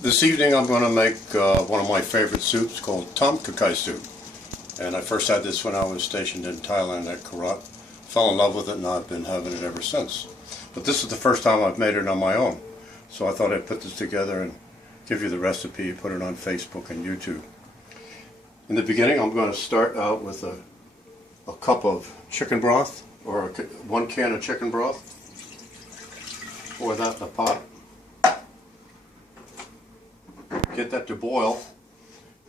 This evening I'm going to make one of my favorite soups called Kha Gai Soup. And I first had this when I was stationed in Thailand at Karat. Fell in love with it and I've been having it ever since. But this is the first time I've made it on my own. So I thought I'd put this together and give you the recipe, put it on Facebook and YouTube. In the beginning I'm going to start out with a cup of chicken broth, or 1 can of chicken broth. Pour that in the pot. Get that to boil,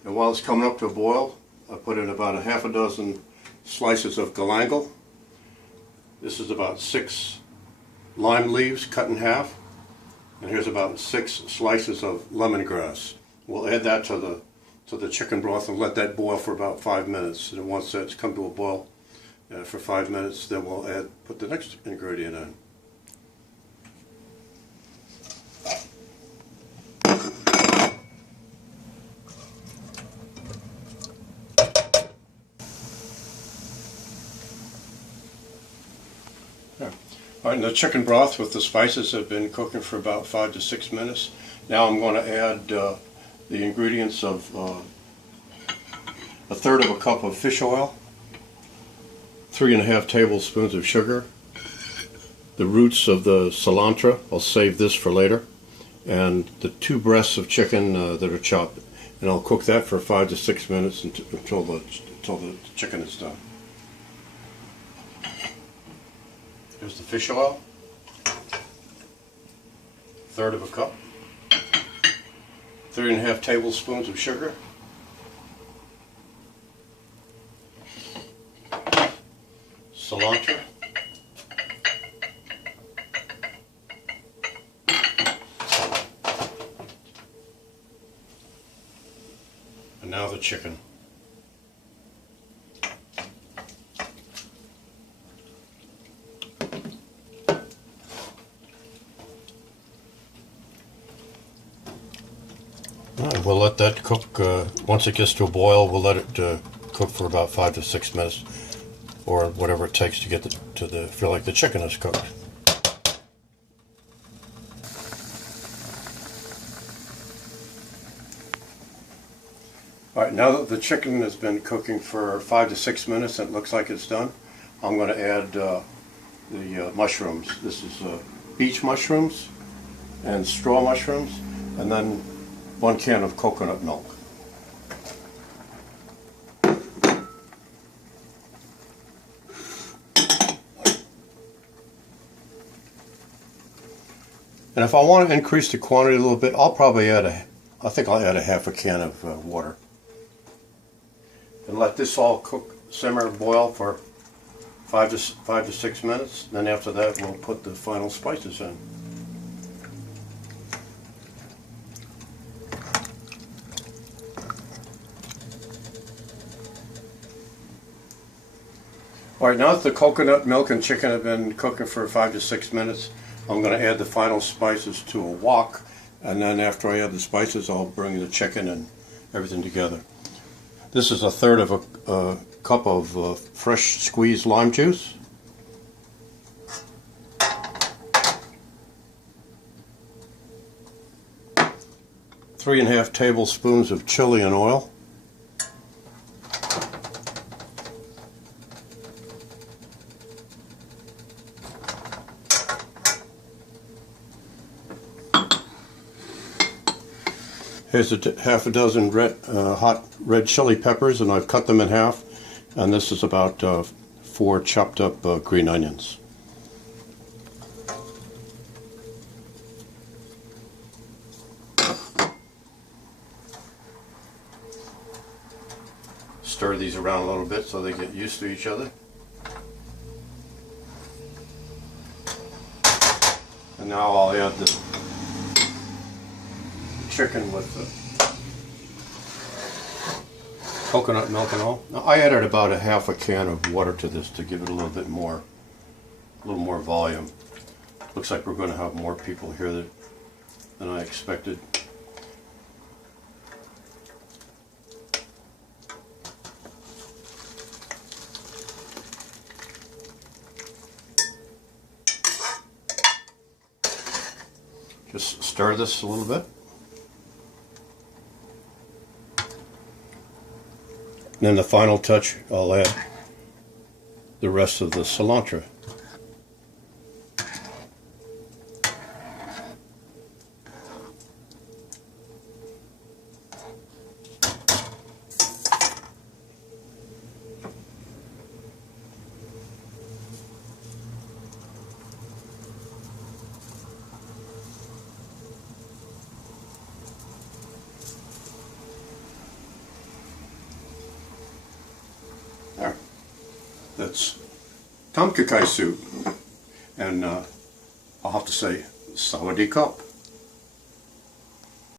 and while it's coming up to a boil, I put in about a half a dozen slices of galangal. This is about 6 lime leaves cut in half, and here's about 6 slices of lemongrass. We'll add that to the chicken broth and let that boil for about 5 minutes. And once that's come to a boil for 5 minutes, then we'll put the next ingredient in. Alright, the chicken broth with the spices have been cooking for about 5 to 6 minutes. Now I'm going to add the ingredients of a third of a cup of fish oil, 3½ tablespoons of sugar, the roots of the cilantro, I'll save this for later, and the 2 breasts of chicken that are chopped. And I'll cook that for 5 to 6 minutes until the chicken is done. Here's the fish oil, third of a cup, 3½ tablespoons of sugar, cilantro, and now the chicken. We'll let that cook, once it gets to a boil, we'll let it cook for about 5 to 6 minutes, or whatever it takes to get feel like the chicken is cooked. Alright, now that the chicken has been cooking for 5 to 6 minutes and it looks like it's done, I'm going to add the mushrooms. This is beech mushrooms and straw mushrooms, and then 1 can of coconut milk. And if I want to increase the quantity a little bit, I'll probably I think I'll add a half a can of water. And let this all cook, simmer, boil for 5 to 6 minutes. Then after that we'll put the final spices in. Alright, now that the coconut milk and chicken have been cooking for 5 to 6 minutes, I'm going to add the final spices to a wok, and then after I add the spices I'll bring the chicken and everything together. This is a third of a cup of fresh squeezed lime juice, (3½ tablespoons of Chilean oil), here's half a dozen hot red chili peppers, and I've cut them in half, and this is about 4 chopped up green onions. Stir these around a little bit so they get used to each other. And now I'll add the chicken with the coconut milk and all. Now, I added about a half a can of water to this to give it a little more volume. Looks like we're going to have more people here than I expected. Just stir this a little bit. then the final touch, I'll add the rest of the cilantro. There. That's Kha Gai Soup. And I'll have to say, Sawadee Cup.